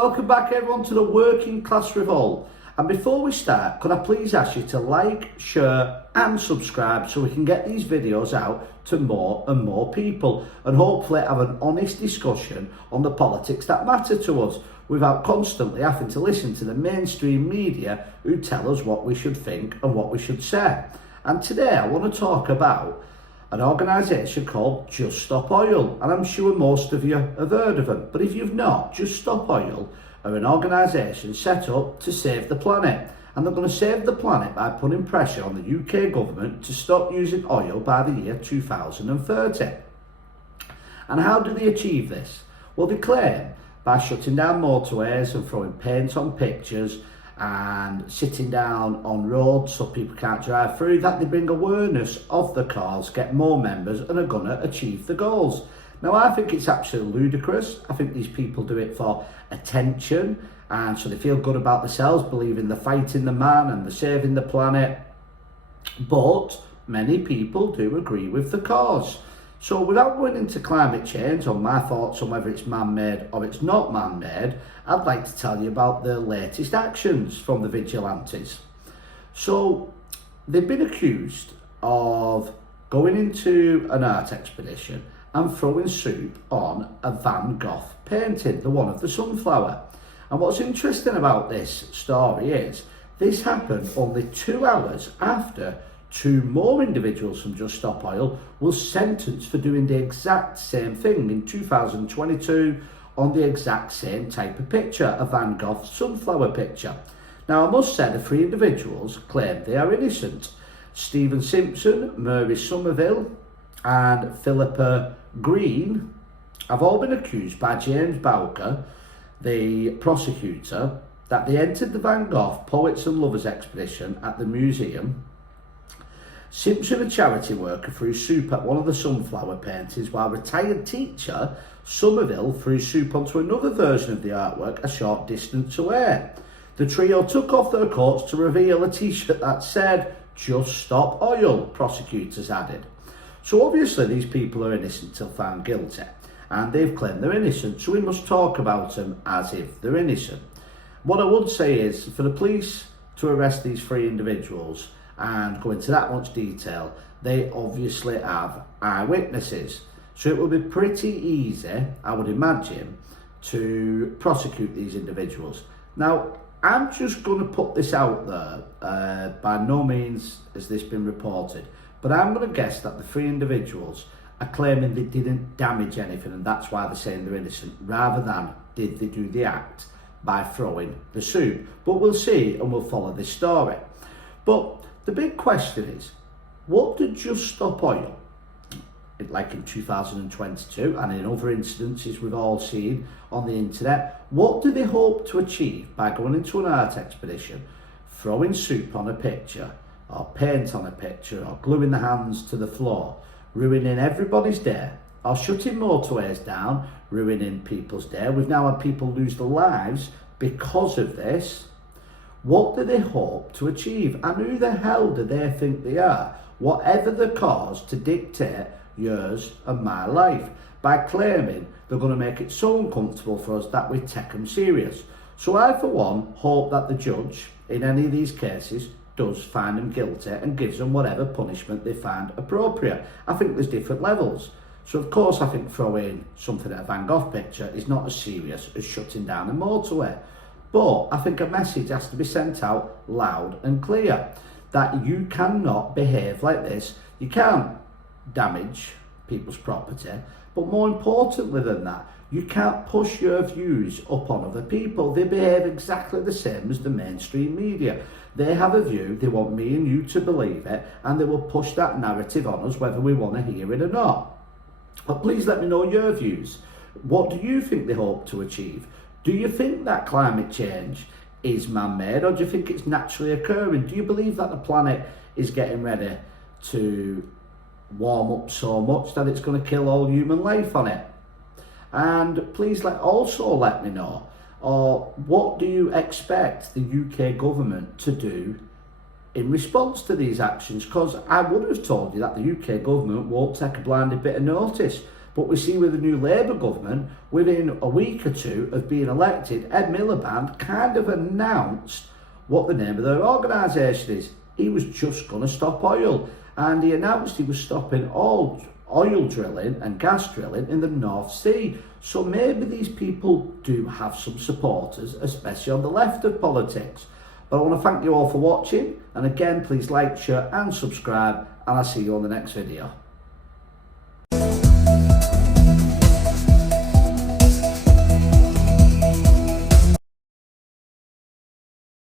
Welcome back everyone to the Working Class Revolt. And before we start, could I please ask you to like, share and subscribe so we can get these videos out to more and more people and hopefully have an honest discussion on the politics that matter to us without constantly having to listen to the mainstream media who tell us what we should think and what we should say. And today I want to talk about an organisation called Just Stop Oil, and I'm sure most of you have heard of them, but if you've not, Just Stop Oil are an organisation set up to save the planet, and they're going to save the planet by putting pressure on the UK government to stop using oil by the year 2030. And how do they achieve this? Well, they claim by shutting down motorways and throwing paint on pictures and sitting down on roads so people can't drive through, that they bring awareness of the cause, get more members and are going to achieve the goals. Now, I think it's absolutely ludicrous. I think these people do it for attention and so they feel good about themselves, believing they're fighting the man and they're saving the planet. But many people do agree with the cause. So without going into climate change or my thoughts on whether it's man-made or it's not man-made, I'd like to tell you about the latest actions from the vigilantes. So they've been accused of going into an art expedition and throwing soup on a Van Gogh painting, the one of the sunflower. And what's interesting about this story is this happened only 2 hours after 2 more individuals from Just Stop Oil were sentenced for doing the exact same thing in 2022 on the exact same type of picture, a Van Gogh sunflower picture. Now, I must say the 3 individuals claim they are innocent. Stephen Simpson, Mary Somerville and Philippa Green have all been accused by James Bowker, the prosecutor, that they entered the Van Gogh Poets and Lovers expedition at the museum. Simpson, a charity worker, threw soup at one of the sunflower paintings, while retired teacher Somerville threw soup onto another version of the artwork a short distance away. The trio took off their coats to reveal a t-shirt that said, "Just Stop Oil," prosecutors added. So obviously these people are innocent till found guilty, and they've claimed they're innocent, so we must talk about them as if they're innocent. What I would say is, for the police to arrest these 3 individuals and go into that much detail, they obviously have eyewitnesses. So it will be pretty easy, I would imagine, to prosecute these individuals. Now, I'm just going to put this out there, by no means has this been reported, but I'm going to guess that the 3 individuals are claiming they didn't damage anything and that's why they're saying they're innocent, rather than did they do the act by throwing the soup. But we'll see and we'll follow this story. But the big question is, what did Just Stop Oil, like in 2022 and in other instances we've all seen on the internet, what do they hope to achieve by going into an art expedition, throwing soup on a picture or paint on a picture or gluing the hands to the floor, ruining everybody's day, or shutting motorways down, ruining people's day? We've now had people lose their lives because of this. What do they hope to achieve? And who the hell do they think they are, whatever the cause, to dictate yours and my life by claiming they're going to make it so uncomfortable for us that we take them serious? So I, for one, hope that the judge in any of these cases does find them guilty and gives them whatever punishment they find appropriate. I think there's different levels. So of course I think throwing something at a Van Gogh picture is not as serious as shutting down a motorway. But I think a message has to be sent out loud and clear that you cannot behave like this. You can't damage people's property, but more importantly than that, you can't push your views up on other people. They behave exactly the same as the mainstream media. They have a view, they want me and you to believe it, and they will push that narrative on us whether we want to hear it or not. But please let me know your views. What do you think they hope to achieve? Do you think that climate change is man-made, or do you think it's naturally occurring? Do you believe that the planet is getting ready to warm up so much that it's going to kill all human life on it? And please also let me know, or what do you expect the UK government to do in response to these actions? Because I would have told you that the UK government won't take a blinded bit of notice But we see with the new Labour government, within a week or two of being elected, Ed Miliband kind of announced what the name of their organisation is. He was just going to stop oil, and he announced he was stopping all oil drilling and gas drilling in the North Sea. So maybe these people do have some supporters, especially on the left of politics. But I want to thank you all for watching, and again, please like, share and subscribe, and I'll see you on the next video.